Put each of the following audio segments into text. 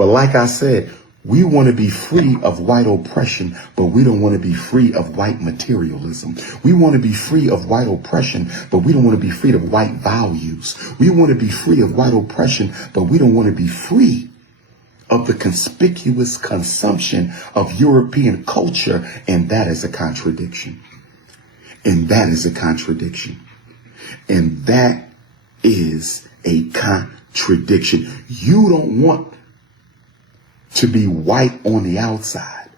But like I said, we want to be free of white oppression, but we don't want to be free of white materialism. We want to be free of white oppression, but we don't want to be free of white values. We want to be free of white oppression, but we don't want to be free of the conspicuous consumption of European culture. And that is a contradiction. And that is a contradiction. And that is a contradiction. You don't want to be white on the outside,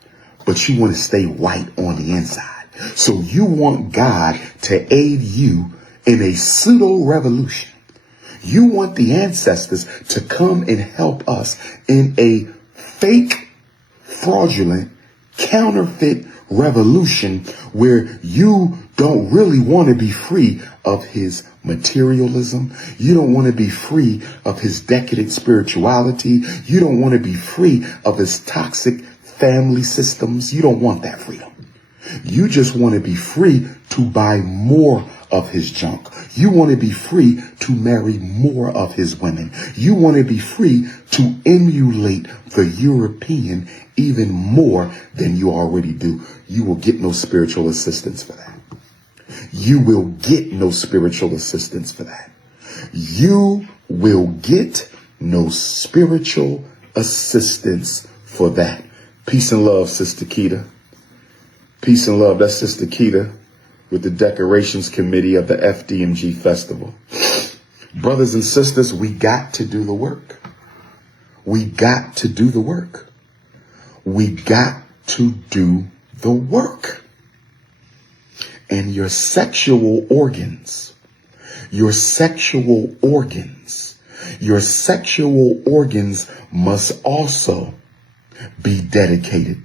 but you want to stay white on the inside. So you want God to aid you in a pseudo revolution. You want the ancestors to come and help us in a fake, fraudulent, counterfeit revolution where you don't really want to be free of his materialism. You don't want to be free of his decadent spirituality. You don't want to be free of his toxic family systems. You don't want that freedom. You just want to be free to buy more of his junk. You want to be free to marry more of his women. You want to be free to emulate the European even more than you already do. You will get no spiritual assistance for that. You will get no spiritual assistance for that. You will get no spiritual assistance for that. Peace and love, Sister Keita. Peace and love. That's Sister Keita with the Decorations Committee of the FDMG Festival. Brothers and sisters, we got to do the work. We got to do the work. We got to do the work. And your sexual organs must also be dedicated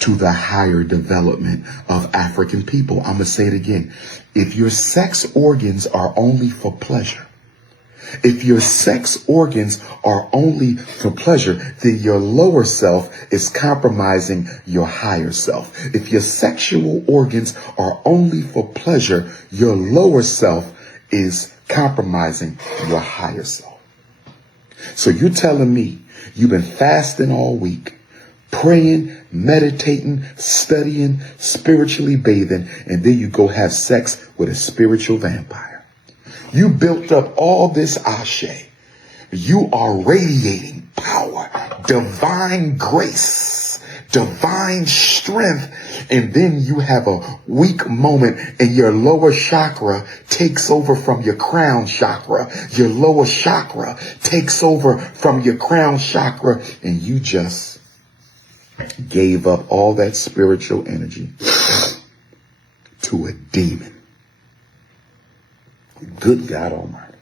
to the higher development of African people. I'm going to say it again. If your sex organs are only for pleasure, if your sex organs are only for pleasure, then your lower self is compromising your higher self. If your sexual organs are only for pleasure, your lower self is compromising your higher self. So you're telling me you've been fasting all week, praying, meditating, studying, spiritually bathing, and then you go have sex with a spiritual vampire. You built up all this 𝚂𝚸𝚁𝙺𝚴. You are radiating power, divine grace, divine strength. And then you have a weak moment and your lower chakra takes over from your crown chakra. Your lower chakra takes over from your crown chakra, and you just gave up all that spiritual energy to a demon. Good God Almighty.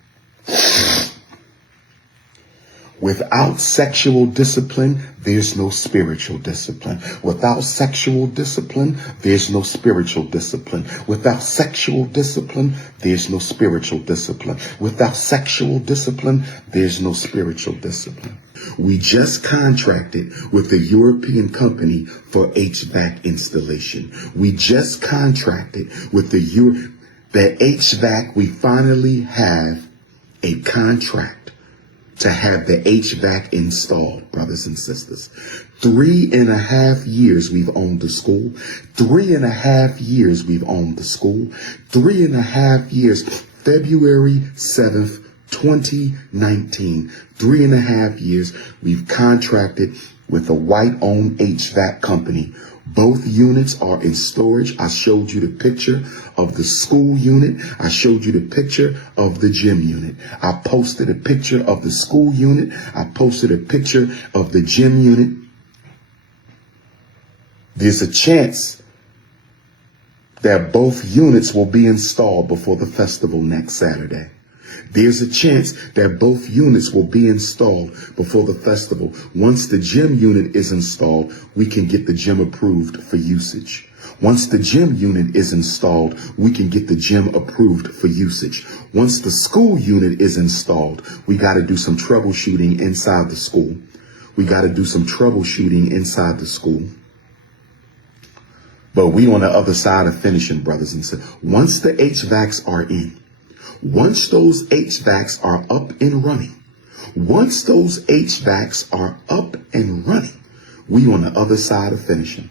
Without sexual discipline, there's no spiritual discipline. Without sexual discipline, there's no spiritual discipline. Without sexual discipline, there's no spiritual discipline. Without sexual discipline, there's no spiritual discipline. We just contracted with a European company for HVAC installation. We just contracted with the HVAC. We finally have a contract to have the HVAC installed, brothers and sisters. 3.5 years we've owned the school. 3.5 years we've owned the school. 3.5 years, February 7th, 2019. 3.5 years we've contracted with a white-owned HVAC company. Both units are in storage. I showed you the picture of the school unit. I showed you the picture of the gym unit. I posted a picture of the school unit. I posted a picture of the gym unit. There's a chance that both units will be installed before the festival next Saturday. There's a chance that both units will be installed before the festival. Once the gym unit is installed, we can get the gym approved for usage. Once the gym unit is installed, we can get the gym approved for usage. Once the school unit is installed, we got to do some troubleshooting inside the school. We got to do some troubleshooting inside the school. But we on the other side of finishing, brothers and sisters. Once the HVACs are in, once those HVACs are up and running, Once those HVACs are up and running, we on the other side of finishing.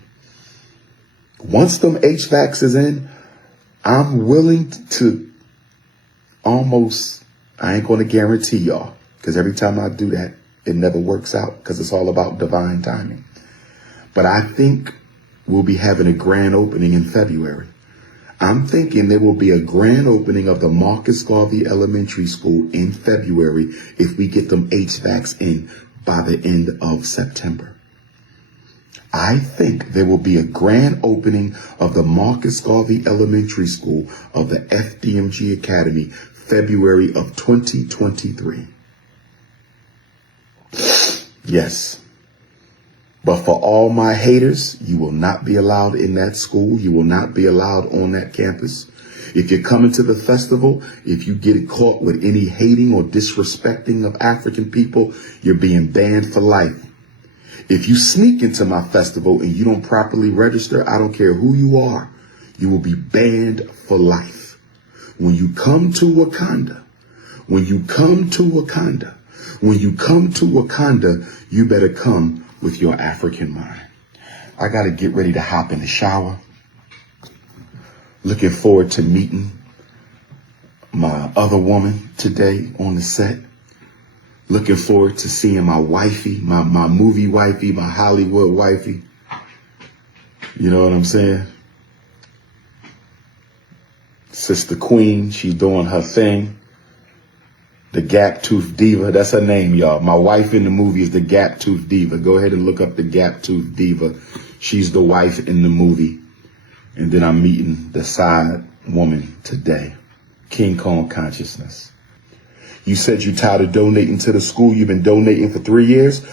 Once them HVACs is in, I'm willing to almost, I ain't going to guarantee y'all, because every time I do that, it never works out because it's all about divine timing. But I think we'll be having a grand opening in February. I'm thinking there will be a grand opening of the Marcus Garvey Elementary School in February if we get them HVACs in by the end of September. I think there will be a grand opening of the Marcus Garvey Elementary School of the FDMG Academy, February of 2023. Yes. But for all my haters, you will not be allowed in that school. You will not be allowed on that campus. If you're coming to the festival, if you get caught with any hating or disrespecting of African people, you're being banned for life. If you sneak into my festival and you don't properly register, I don't care who you are, you will be banned for life. When you come to Wakanda, when you come to Wakanda, you better come with your African mind. I got to get ready to hop in the shower. Looking forward to meeting my other woman today on the set. Looking forward to seeing my wifey, my movie wifey, my Hollywood wifey. You know what I'm saying? Sister Queen, she's doing her thing. The Gap Tooth Diva, that's her name, y'all. My wife in the movie is the Gap Tooth Diva. Go ahead and look up the Gap Tooth Diva. She's the wife in the movie. And then I'm meeting the side woman today, King Kong Consciousness. You said you tired of donating to the school you've been donating for 3 years.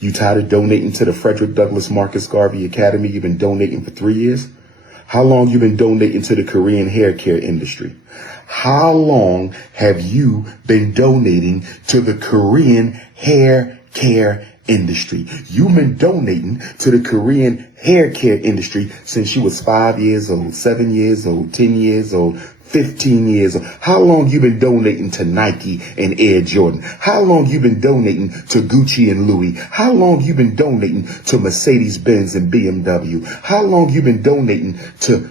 You tired of donating to the Frederick Douglass Marcus Garvey Academy you've been donating for 3 years. How long you been donating to the Korean hair care industry? How long have you been donating to the Korean hair care industry? You've been donating to the Korean hair care industry since you was 5 years old, 7 years old, 10 years old, 15 years old. How long you been donating to Nike and Air Jordan? How long you been donating to Gucci and Louis? How long you been donating to Mercedes-Benz and BMW? How long you been donating to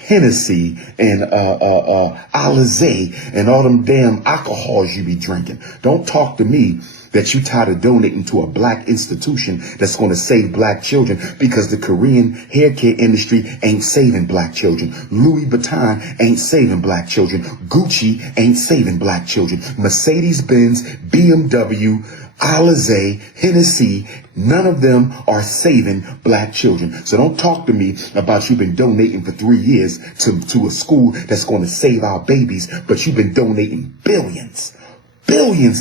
Hennessy and 𝚂𝚗𝚁𝙸𝙱𝚴 and all them damn alcohols you be drinking? Don't talk to me that you tired of donating to a black institution that's going to save black children, because the Korean hair care industry ain't saving black children. Louis Vuitton ain't saving black children. Gucci ain't saving black children. Mercedes-Benz, BMW, 𝚂𝚗𝚁𝙸𝙱𝚴, Hennessy, none of them are saving black children. So don't talk to me about you've been donating for 3 years to a school that's going to save our babies, but you've been donating billions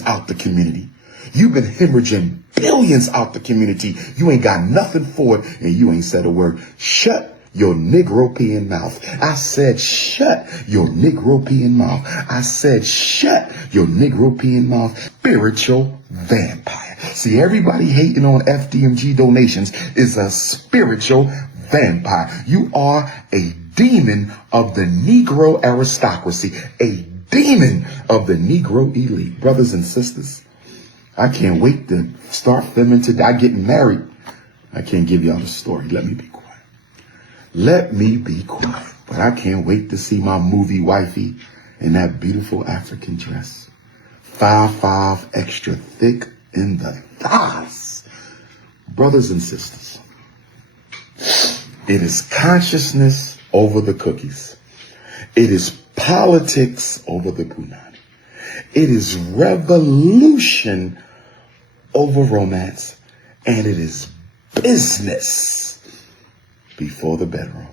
out the community. You've been hemorrhaging billions out the community. You ain't got nothing for it, and you ain't said a word. Shut your Negropean mouth. I said, shut your Negropean mouth. I said, shut your Negropean mouth. Spiritual vampire. See, everybody hating on FDMG donations is a spiritual vampire. You are a demon of the Negro aristocracy, a demon of the Negro elite. Brothers and sisters, I can't wait to start filming today. I get married. I can't give y'all the story. Let me be quiet. Let me be quiet. But I can't wait to see my movie wifey in that beautiful African dress. 5'5" extra thick in the thighs. Brothers and sisters, it is consciousness over the cookies. It is politics over the punani. It is revolution over romance, and it is business before the bedroom.